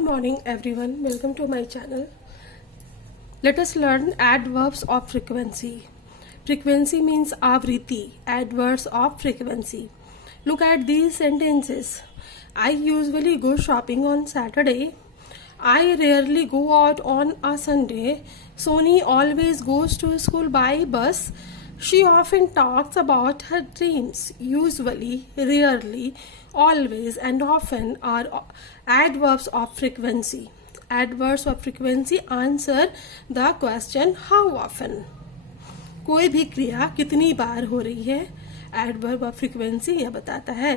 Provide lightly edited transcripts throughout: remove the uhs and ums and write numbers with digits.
Good morning everyone, welcome to my channel. Let us learn adverbs of frequency. Frequency means avriti, adverbs of frequency. Look at these sentences. I usually go shopping on Saturday. I rarely go out on a Sunday. Sony always goes to school by bus. She often talks about her dreams. Usually, rarely, always and often are adverbs of frequency. Adverbs of frequency answer the question how often. कोई भी क्रिया कितनी बार हो रही है, adverb of frequency यह बताता है.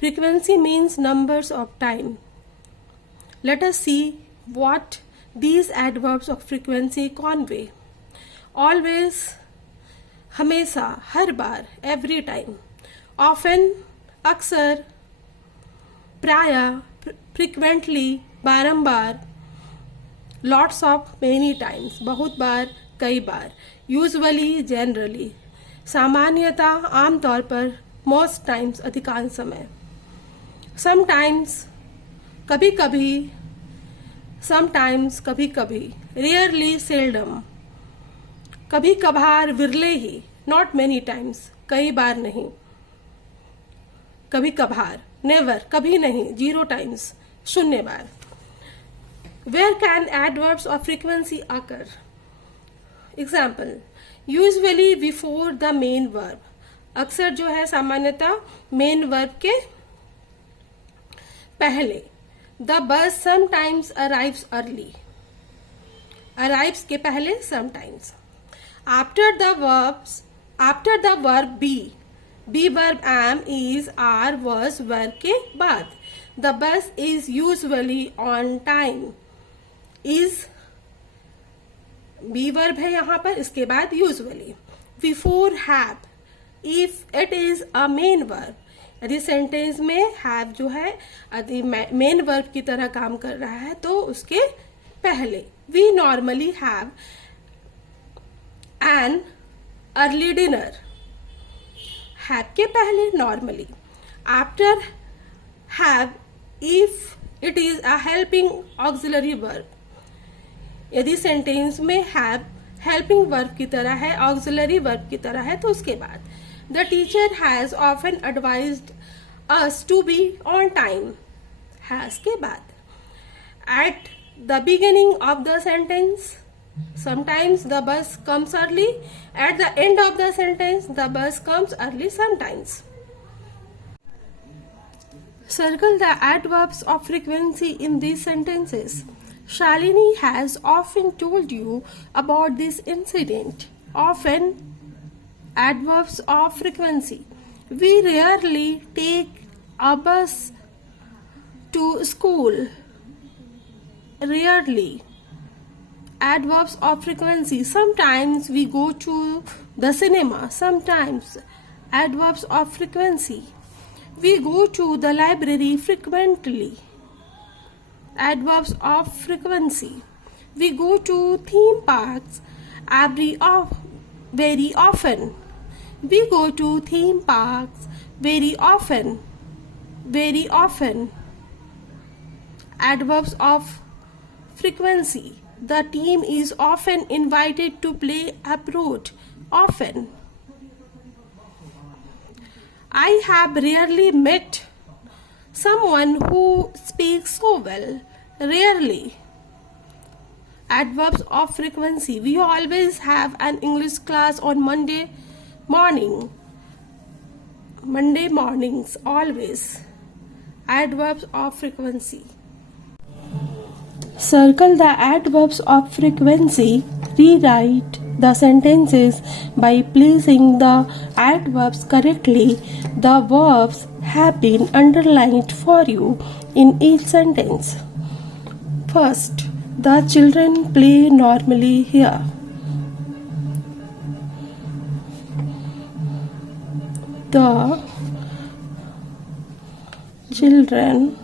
Frequency means numbers of time. Let us see what these adverbs of frequency convey. Always, हमेशा, हर बार, every time. Often, अक्सर, प्रायः, frequently, बारंबार. Lots of, many times, बहुत बार, कई बार. Usually, generally. सामान्यता, आमतौर पर, most times, अधिकांश समय. Sometimes, कभी कभी, sometimes कभी कभी, rarely seldom, कभी कभार विरले ही, not many times, कई बार नहीं, कभी कभार, never कभी नहीं, 0 times, शून्य बार. Where can adverbs of frequency occur? Example, usually before the main verb. अक्सर जो है सामान्यतः main verb के पहले. The bus sometimes arrives early. Arrives के पहले sometimes. After the verb be verb am, is, are, was verb के बाद. The bus is usually on time. Is be verb है यहाँ पर, इसके बाद usually. Before have. If it is a main verb. यदि सेंटेंस में हैव जो है यदि मेन वर्ब की तरह काम कर रहा है तो उसके पहले. We normally have an early dinner. Have के पहले normally. After have if it is a helping auxiliary verb. यदि सेंटेंस में हैव हेल्पिंग वर्ब की तरह है, ऑक्सिलरी वर्ब की तरह है तो उसके बाद. The teacher has often advised us to be on time. Has के बाद. At the beginning of the sentence, sometimes the bus comes early. At the end of the sentence, the bus comes early sometimes. Circle the adverbs of frequency in these sentences. Shalini has often told you about this incident. Often, adverbs of frequency. We rarely take a bus to school. Rarely. Adverbs of frequency. Sometimes we go to the cinema. Sometimes. Adverbs of frequency. We go to the library frequently. Adverbs of frequency. We go to theme parks very often. We go to theme parks very often. Very often. Adverbs of frequency. The team is often invited to play abroad. Often. I have rarely met someone who speaks so well. Rarely. Adverbs of frequency. We always have an English class on Monday mornings, always. Adverbs of frequency. Circle the adverbs of frequency. Rewrite the sentences by placing the adverbs correctly. The verbs have been underlined for you in each sentence. First, the children play normally here. The children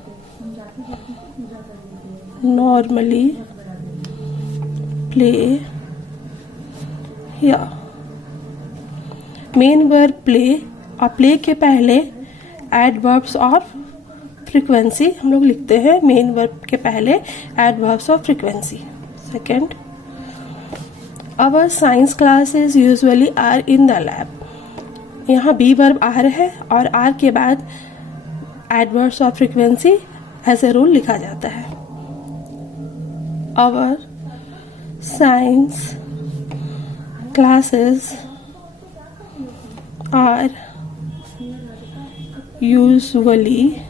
normally play here. Main verb play और play के पहले adverbs और frequency हम लोग लिखते हैं main verb के पहले adverbs of frequency. Second, our science classes usually are in the lab. यहाँ बी वर्ब आर है और आर के बाद adverbs of frequency as a rule लिखा जाता है. Our science classes are usually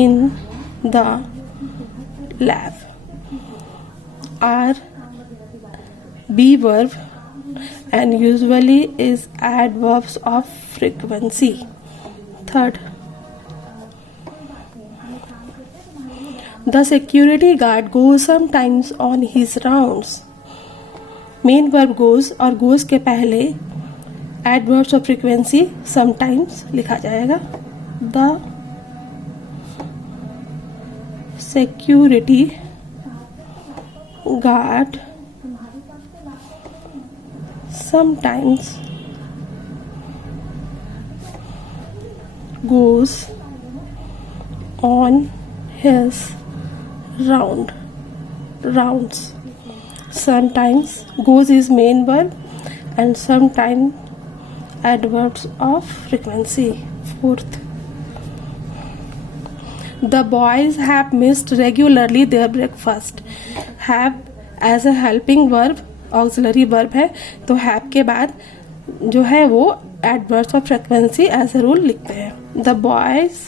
in the lab. Are be verb and usually is adverbs of frequency. Third, the security guard goes sometimes on his rounds. Main verb goes और goes के पहले adverbs of frequency sometimes लिखा जाएगा. The security guard sometimes goes on his rounds. Sometimes goes is main verb and sometimes adverbs of frequency. Fourth, the boys have missed regularly their breakfast. Have as a helping verb auxiliary verb है, तो have के बाद जो है वो adverbs of frequency as a rule लिखते हैं. The boys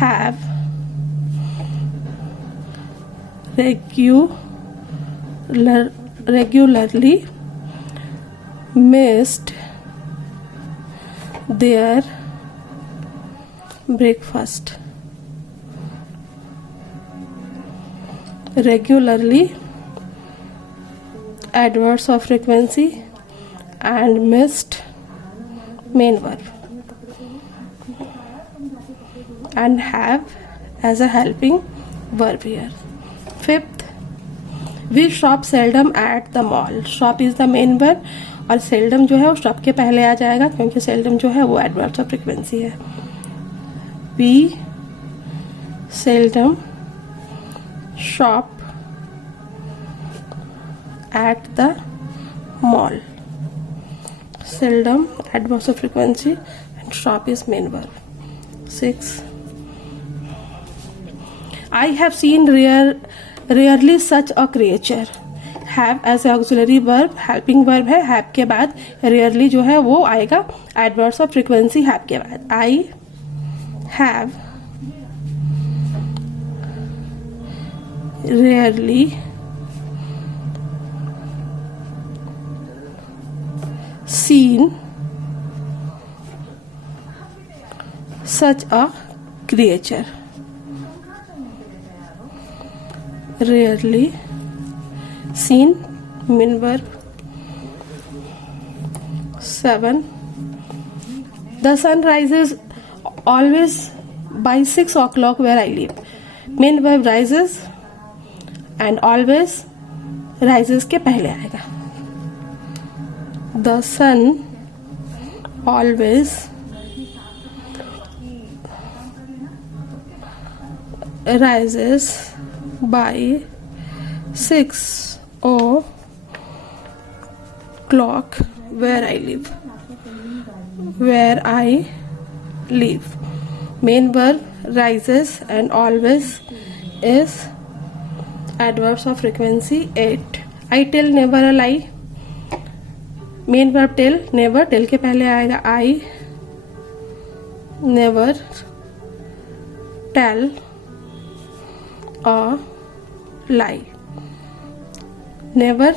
have regularly missed their breakfast. Regularly adverbs of frequency and missed main verb and have as a helping verb here. Fifth, we shop seldom at the mall. Shop is the main verb और seldom जो है वो shop के पहले आ जाएगा क्योंकि seldom जो है वो adverbs of frequency है. We seldom shop at the mall. Seldom adverbs of frequency and shop is main verb. 6, I have seen rarely such a creature. Have as auxiliary verb, helping verb है. have के बाद rarely जो है वो आएगा adverbs of frequency have के बाद. I have rarely seen such a creature. Rarely seen main verb. 7, the sun rises always by 6 o'clock where I live. Main verb rises and always rises के पहले आएगा. The sun always rises by 6 o'clock where I live. Where I live. Main verb rises and always is adverbs of frequency. 8, I tell never a lie. Main verb tell, never, tell के पहले आएगा I never tell a lie. Never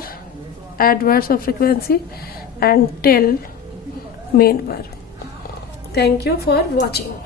adverbs of frequency and tell main verb. Thank you for watching.